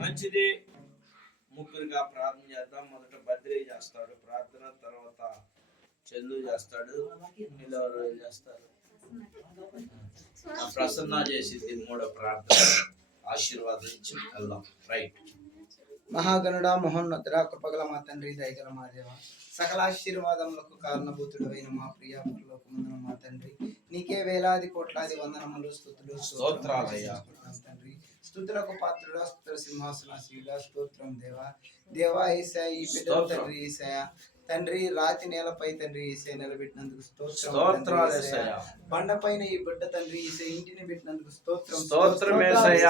మంచిది. ముగ్గురుగా ప్రార్థన చేద్దాం. మొదట బద్రీ చేస్తాడు ప్రార్థన, తర్వాత చందు చేస్తాడు, వీళ్ళెవరు చేస్తారు, ప్రసన్న చేసింది మూడో ప్రార్థన. ఆశీర్వాదించి వెళ్దాం. రైట్. మహాగణుడ మహోన్నతుడ కృపగల మా తండ్రి దయగల మా దేవ సకల ఆశీర్వాదములకు కారణభూతుడైన మా ప్రియ పరలోకమందున మా తండ్రి నీకే వేలాది కోట్లాది వందనములు స్తుతులు స్తోత్రాలయ్యా తండ్రి. స్తుతులకు పాత్రుడా, స్తుతుల సింహాసనాసీనుడా, స్తోత్రం దేవా. దేవా యేసయ్య, ఈ బిడ్డ తండ్రి యేసయ్య తండ్రి రాతి నేలపై తండ్రి యేసయ్య నిలబెట్టినందుకు స్తోత్రాలు యేసయ్య. బండపైన ఈ బిడ్డ తండ్రి యేసయ్య ఇంటిని పెట్టినందుకు స్తోత్రం యేసయ్య.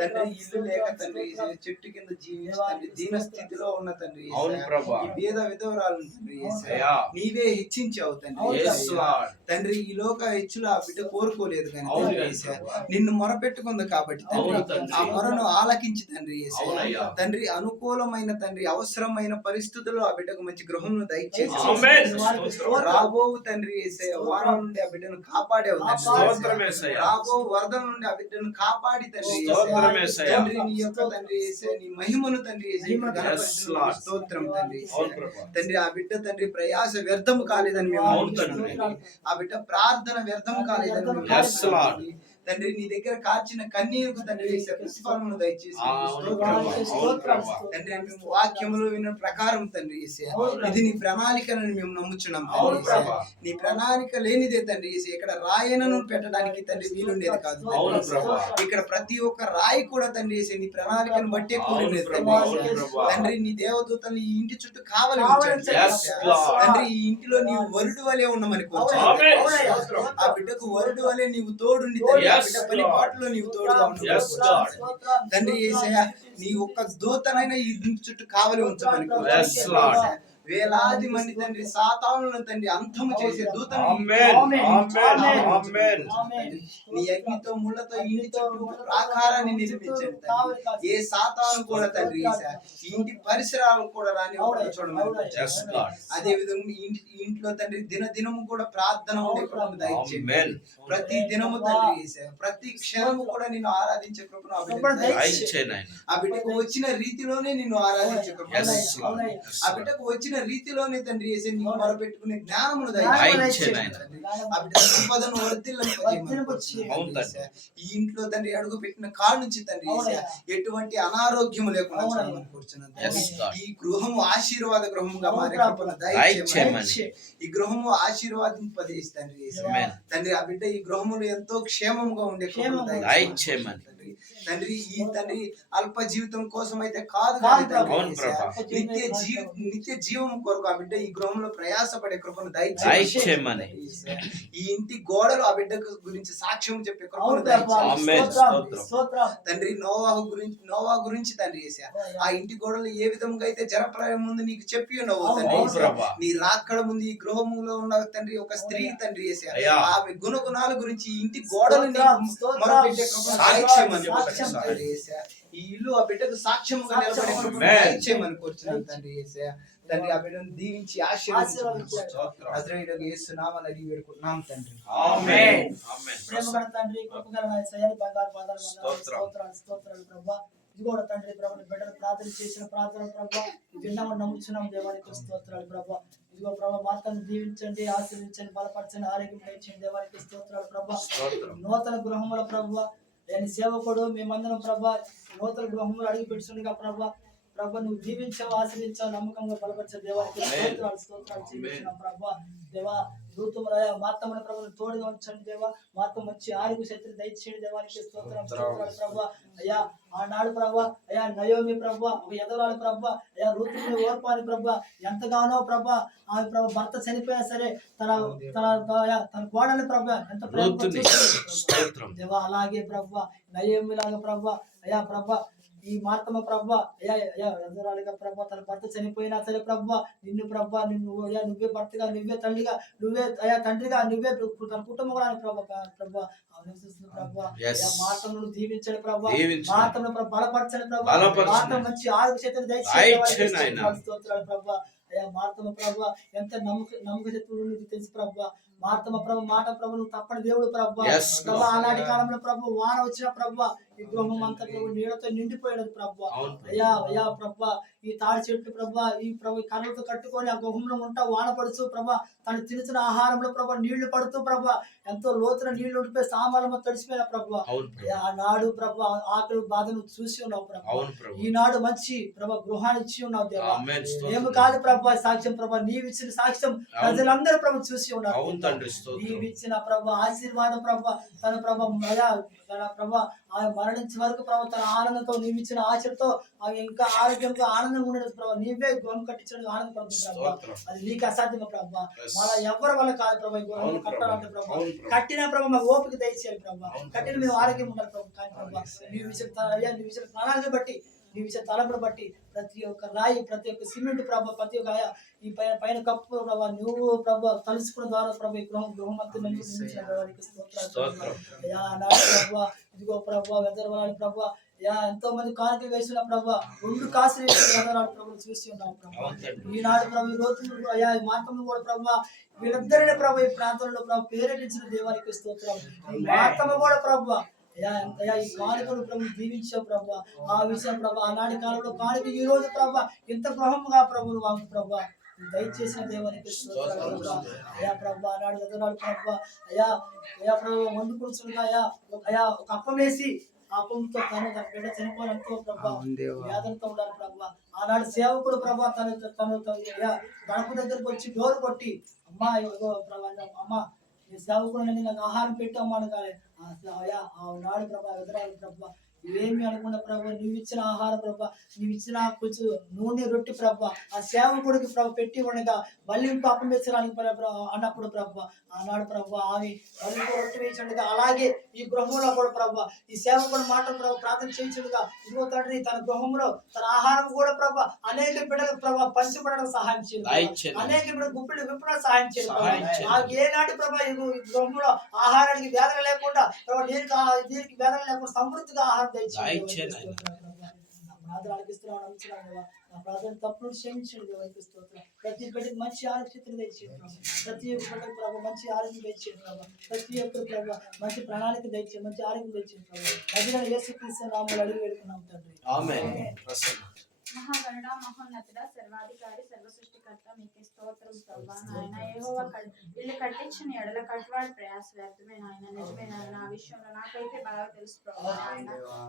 తండ్రి ఇల్లు లేక తండ్రి యేసయ్య చెట్టు కింద జీవించి తండ్రి దీన స్థితిలో ఉన్న తండ్రి అవును ప్రభువా, ఈ పేద విధవరాలను తండ్రి యేసయ్య నీవే హెచ్చించావు తండ్రి. తండ్రి ఈ లోక హెచ్చులు ఆ బిడ్డ కోరుకోలేదు కానీ నిన్ను మొరపెట్టుకుంది కాబట్టి ఆ మొరను ఆలకించి తండ్రి యేసయ్య తండ్రి అనుకూలమైన తండ్రి అవసరమైన పరిస్థితుల్లో ఆ బిడ్డకు మంచి గృహంను దయచేసి రాబో తండ్రి యేసయ్య వారం నుండి ఆ బిడ్డను కాపాడేవు. రాబో వరదల నుండి ఆ బిడ్డను కాపాడి తండ్రి తండ్రి నీ యొక్క తండ్రి యేసయ్య నీ మహిమను తండ్రి స్తోత్రం తండ్రి తండ్రి. ఆ బిడ్డ తండ్రి ప్రయాస వ్యర్థము కాలేదని మేము ఆ బిడ్డ ప్రార్థన వ్యర్థము కాలేదని మేము తండ్రి నీ దగ్గర కార్చిన కన్నీరుకు తండ్రి ప్రతిఫలమును దయచేసి తండ్రి మేము వాక్యములు విన్న ప్రకారం తండ్రి ఇది నీ ప్రణాళికను మేము నమ్ముచున్నాం తండ్రి. నీ ప్రణాళిక లేనిదే తండ్రి ఇక్కడ రాయనను పెట్టడానికి తండ్రి వీలుండేది కాదు. ఇక్కడ ప్రతి ఒక్క రాయి కూడా తండ్రి నీ ప్రణాళికను బట్టే కూడినది తండ్రి. నీ దేవదూతలు ఈ ఇంటి చుట్టూ కావలి తండ్రి. ఈ ఇంటిలో నీవు వరుడు వలె ఉండమని కోరుచు. ఆ బిడ్డకు వరుడు వలె నీవు తోడుండి పనిపాటులో నీవు తోడుగా ఉంటావు తండ్రి. యేసయ్య నీ ఒక్క దూతనైనా ఈ ఇంటి చుట్టూ కావలి ఉంచమని వేలాది మంది తండ్రి సాతానులను తండ్రి అంతము చేసే దూతను నీ అగ్నితో ముళ్ళతో ఇంటి చుట్టూ ప్రాకారాన్ని నిర్మించండి తండ్రి. ఏ సాతాను కూడా తండ్రి ఇంటి పరిసరాలు కూడా రాని చూడమని. అదే విధంగా ఇంట్లో తండ్రి దినము కూడా ప్రార్థన ఉండే కృపను దయచేయండి. ప్రతి దినము తండ్రి ప్రతి క్షణము కూడా నిన్ను ఆరాధించే కృపను ఆ బిడ్డకు వచ్చిన రీతిలోనే నిన్ను ఆరాధించే కృపను ఆ బిడ్డకు వచ్చిన రీతిలోనే తండ్రి యేసే నీవు మొరపెట్టుకునే జ్ఞానమును సంపదను ఈ ఇంట్లో తండ్రి అడుగు పెట్టిన కాళ్ళ నుంచి తండ్రి ఎటువంటి అనారోగ్యము లేకుండా ఈ గృహము ఆశీర్వాద గృహముగా మారే ఈ గృహము ఆశీర్వాదింపజేసి తండ్రి తండ్రి ఆ బిడ్డ ఈ గృహములు ఎంతో క్షేమముగా ఉండే తండ్రి. ఈ తండ్రి అల్ప జీవితం కోసం అయితే కాదు నిత్య జీవం కొరకు ఆ బిడ్డ ఈ గృహంలో ప్రయాసపడే కృపను దయచేయమని. ఈ ఇంటి గోడలు ఆ బిడ్డ గురించి సాక్ష్యం చెప్పే కృపను తండ్రి. నోవా గురించి తండ్రి ఆ ఇంటి గోడలు ఏ విధంగా అయితే జలప్రలయం ముందు నీకు చెప్పి ఉన్నావు తండ్రి. నీ రాక్కడ ముందు ఈ గృహములో ఉన్న తండ్రి ఒక స్త్రీ తండ్రి ఆమె గుణగుణాల గురించి ఈ ఇంటి గోడలు మొరపెట్టే కృపను ఈ ఇల్లు ఆ బిడ్డకు సాక్ష్యముగా నిలబడే కూర్చున్నాను తండ్రి. తండ్రి ఆ బిడ్డను దీవించి ఆశీర్వదించు యేసు నామమున అడిగి వేడుకుంటున్నాం తండ్రి. ఆమేన్. ప్రేమగల తండ్రి కృపగల యేసయ్య బంగారు పాదాల స్తోత్రాలు ప్రభువా. ఇదిగో తండ్రి ప్రభుని బిడ్డలు ప్రార్థన చేసిన ప్రార్థన ప్రభువా విన్నామని నమ్ముచున్నాం దేవానికి స్తోత్రాలు ప్రభువా. ఇదిగో ప్రభు మార్తను దీవించండి, ఆశీర్వదించండి, బలపరచండి, ఆరోగ్యం దయచేయండి దేవానికి స్తోత్రాలు ప్రభువా. నూతన గృహముల ప్రభువా నేను సేవకుడు మేమందరం ప్రభా నూతన గృహములు అడిగి పెడుతుండగా ప్రభా ప్రభా నువ్వు దీవించావు, ఆశ్రయించావు, నమ్మకంగా బలపరిచే దేవానికి స్తోత్రాలు చెల్లించున్నాం ప్రభా. దేవా దూతములయ మాతమ్మని ప్రభుని తోడుగా ఉంచండి దేవా. మాతో మంచి ఆరోగ్య శక్తిని దయచేయండి దేవానికి స్తోత్రాలు ప్రభా. అయ్యా ఆనాడు ప్రభా, అయ్యా నయోమి ప్రభా, ఒక ఎదరాలు ప్రభా, అయ్యా రూతుని ఓర్పాలి ప్రభా, ఎంతగానో ప్రభా ఆమె ప్రభా భర్త చనిపోయినా సరే తన తన కోడలి ప్రభా ఎంత ప్రేమ దేవా. అలాగే ప్రభా నయోమి లాగా ప్రభా, అయ్యా ప్రభా ఈ మార్తమ్మ ప్రభా, అయ్యా ఎదురాలుగా ప్రభా తన భర్త చనిపోయినా సరే ప్రభా నిన్ను ప్రభా అయ్యా నువ్వే భర్తగా, నువ్వే తల్లిగా, నువ్వే అయ్యా తండ్రిగా, నువ్వే తన కుటుంబం ప్రభా ప్రభా ప్రభా. మార్తమ్మను దీవించండి ప్రభా, మార్తమ్మను బలపరచండి ప్రభా, మార్తమ్మ మంచి ఆరోగ్య శక్తిని దయచేయండి స్తోత్రాలు ప్రభా. అయ్యా మార్తమ్మ ప్రభా ఎంత నమ్మక శత్రువు నీకు తెలుసు ప్రభా. మార్తమ్మ ప్రభు మాట ప్రభు నువ్వు తప్పని దేవుడు ప్రభా. ప్రభా ఆనాటి కాలంలో ప్రభు వాన వచ్చిన ప్రభా ఈ గృహం అంతా ప్రభు నీళ్ళతో నిండిపోయినది ప్రభా. అయ్యా ప్రభా ఈ తాడి చెట్లు ప్రభా ఈ ప్రభు కర్రలతో కట్టుకొని ఆ గృహంలో ఉంటా వాన పడుతూ ప్రభా తను తినుతున్న ఆహారంలో ప్రభా నీళ్లు పడుతూ ప్రభా ఎంతో లోతున నీళ్లు ఉండిపోయి సామాన్లు తడిసిపోయిన ప్రభా. ఆనాడు ప్రభా ఆకలి బాధను చూసి ఉన్నావు ప్రభా. ఈనాడు మంచి ప్రభా గృహాన్ని ఇచ్చి ఉన్నావు దేవా. ఏమి కాదు ప్రభా సాక్ష్యం ప్రభా, నీవు ఇచ్చిన సాక్ష్యం ప్రజలందరూ ప్రభు చూసి ఉన్నారు. నీవిచ్చిన ప్రభా ఆశీర్వాదం ప్రభా తన ప్రభా తన ప్రభా ఆమె మరణించే వరకు ప్రభా తన ఆనందంతో నీవిచ్చిన ఆశతో ఆమె ఇంకా ఆరోగ్యంగా ఆనందంగా ఉండేది ప్రభా. నీవే గృహం కట్టించడానికి ఆనందపడుతుంది ప్రభా. అది నీకు అసాధ్యమా ప్రభా, మన ఎవరి వల్ల కాదు ప్రభా. ఈ గృహం కట్టాలంటే ప్రభా కట్టిన ప్రభా మాకు ఓపిక దయచేయాలి ప్రభా. కట్టిన మేము ఆరోగ్యం ఉండాలి ప్రభా. కానీ ప్రభా నీవు ఇచ్చిన ప్రణాళిక బట్టి, నీవు ఇచ్చిన తలంపును బట్టి ప్రతి ఒక్క రాయి, ప్రతి ఒక్క సిమెంట్ ప్రభా, ప్రతి ఒక్క ఈ పైన కప్పు ప్రభా నువ్వు ప్రభా తలుసుకున్న ద్వారా ప్రభా ఈ గృహం అంతా నిర్మించిన ప్రభా. ఇదిగో ప్రభా వెదరవాడి ప్రభా ఎంతో మంది కానుకలు వేసిన ప్రభా 2 కాసులు వేసిన ప్రభు చూసి ఉన్నాం ప్రభా. ఈనాడు ప్రభు ఈ రోజు మార్తమ్మ కూడా ప్రభా వీళ్ళిద్దరిని ప్రభు ఈ ప్రాంతంలో ప్రభు ప్రేరేపించిన దేవానికి స్తోత్రం. ఈ మార్తమ్మ కూడా ప్రభా ఈ కానుకలు ప్రభు దీవించావు ప్రభా. ఆ విషయం ప్రభా ఆనాటి కాలంలో కానుక ఈ రోజు ప్రభా ఇంత గృహంగా ప్రభువు వాంగు ప్రభా దయచేసిన దేవానికి అయ్యా ప్రభా. ఆనాడు ఎదురాడు ప్రభా అయ్యా ప్రభు మందు కూర్చుండగా ఒక అప్పం వేసి ఆ అప్పంతో తను తన బిడ్డ చనిపోవాలనుకో ప్రభా వేదనతో ఉండాలి ప్రభా. ఆనాడు సేవకుడు ప్రభా తను గడప దగ్గరకు వచ్చి డోర్ కొట్టి అమ్మా ప్రభా అమ్మ ఈ సేవకుడు నాకు ఆహారం పెట్టి అమ్మాను కానీ నాడు ప్రభా ఎదురాలి ప్రభా ఇవేమి అనుకున్న ప్రభా నువ్వు ఇచ్చిన ఆహారం ప్రభా, నువ్వు ఇచ్చిన కొంచెం నూనె రొట్టి ప్రభా ఆ సేవకుడికి ప్రభు పెట్టి ఉండగా మళ్ళీ ఇంకో అప్పం వేసడానికి అన్నప్పుడు ప్రభా ఆనాడు ప్రభా ఆమె మళ్ళీ ఇంకో రొట్టి వేయించుండగా అలాగే ఈ గృహంలో కూడా ప్రభా ఈ సేవకుడు మాట ప్రభు ప్రార్థన చేయించుడుగా ఇదిగో తండ్రి తన గృహంలో తన ఆహారం కూడా ప్రభా అనేక బిడ్డలకు ప్రభా పంచిపడడానికి సహాయం చేయాలి, అనేక బిడ్డలు గుప్పిళ్ళు విప్పడానికి సహాయం చేయాలి. ఏనాటి ప్రభా ఈ గృహంలో ఆహారానికి వేదన లేకుండా ప్రభా దీనికి వేదన లేకుండా సమృద్ధిగా ఆహారం తప్పుడు క్షమించండి. ప్రతి బిడ్డకి మంచి ఆరోగ్యతను తెచ్చేయండి, ప్రతి ఒక్క బిడ్డకు ప్రభావ మంచి ఆరోగ్యం తెచ్చేయండి ప్రభావ, ప్రతి ఒక్కరు ప్రభావ మంచి ప్రణాళిక తెచ్చేయండి, మంచి ఆరోగ్యం తెచ్చేయండి ప్రభావ. యేసుక్రీస్తు నామములో అడిగి వేడుకున్నాం తండ్రి. ఆమేన్. మహాగణుడా మహోన్నతుడా సర్వాధికారి సర్వ సృష్టికర్త మీకే స్తోత్రం ప్రభా. నాయన యెహోవా ఇల్లు కట్టించిన ఎడల కట్టువాడి ప్రయాస వ్యర్థమే నాయన. నిజమే నాయన, ఆ విషయంలో నాకైతే బాగా తెలుసు ప్రభా.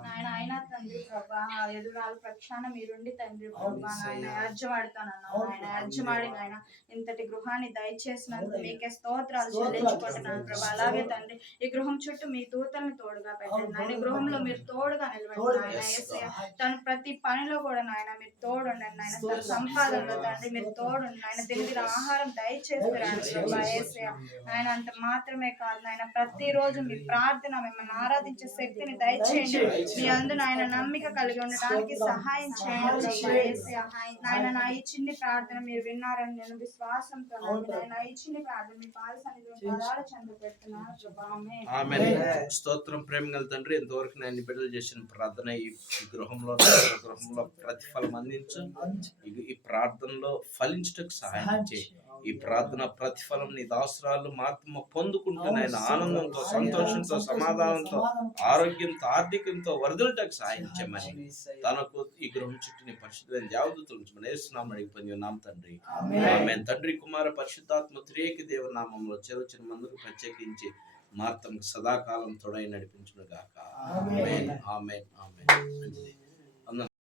నాయన అయినా తండ్రి ప్రభా ఎదురాలు ప్రక్షాన మీరుండి తండ్రి ప్రభా నాయన యాజ్యమాడుతానన్నావు నాయన. యాజ్యమాడి నాయన ఇంతటి గృహాన్ని దయచేసినందుకు మీకే స్తోత్రాలు చెల్లించుకుంటున్నాను ప్రభా. అలాగే తండ్రి ఈ గృహం చుట్టూ మీ దూతల్ని తోడుగా పెట్టండి నాయన. గృహంలో మీరు తోడుగా నిలబడి నాయన. యేసయ్య తన ప్రతి పనిలో కూడా నాయన మీరు తోడుండండి నాయన. తన సంపాదనలో తండ్రి మీరు తోడుండి నాయన. తిరిగి ఆహారం దయచేస్తారండి ప్రభా. యేసయ్య నాయన అంత మాత్రమే కాదు నాయన, ప్రతిరోజు మీ ప్రార్థన మిమ్మల్ని ఆరాధించే శక్తిని దయచేయండి. మీ అందు నాయన నమ్మిక కలిగి ఉండడానికి సహాయం చేయండి ప్రభా. యేసయ్య నాయన నా ఈ చిన్ని ప్రార్థన మీరు విన్నారని నేను విశ్వాసంతో నాయన ఈ చిన్ని ప్రార్థన మీ పాద సన్నిధిలో పదాలు చెంద పెడుతున్నాను ప్రభా. ఆమేన్. స్తోత్రం. ప్రేమ గల తండ్రి ఇంతవరకు నేను బిడ్డలు చేసిన ప్రార్థన ఈ గృహంలో ప్రతిఫలం అందించు. ఈ ప్రార్థనలో ఫలించటకు సహాయం చేయి. ఈ ప్రార్థన ప్రతిఫలం నీ దాసురాలు మార్తమ్మ పొందుకుంటున్నాయన ఆనందంతో, సంతోషంతో, సమాధానంతో, ఆరోగ్యంతో, ఆర్థికంతో వరదలటకు సహాయం చేయమని తనకు ఈ గృహం చుట్టూ నీ పరిశుద్ధమైన దేవదూతలు ఉంచమని యేసునామమున అడిగి పొందున్నాం తండ్రి. ఆమేన్. తండ్రి కుమార పరిశుద్ధాత్మ త్రియేక దేవుని నామములో చేరుచిన మందుకు ప్రత్యేకించి మార్తమ్మకు సదాకాలం తోడై నడిపించును గాక. ఆమేన్. ఆమేన్. ఆమేన్.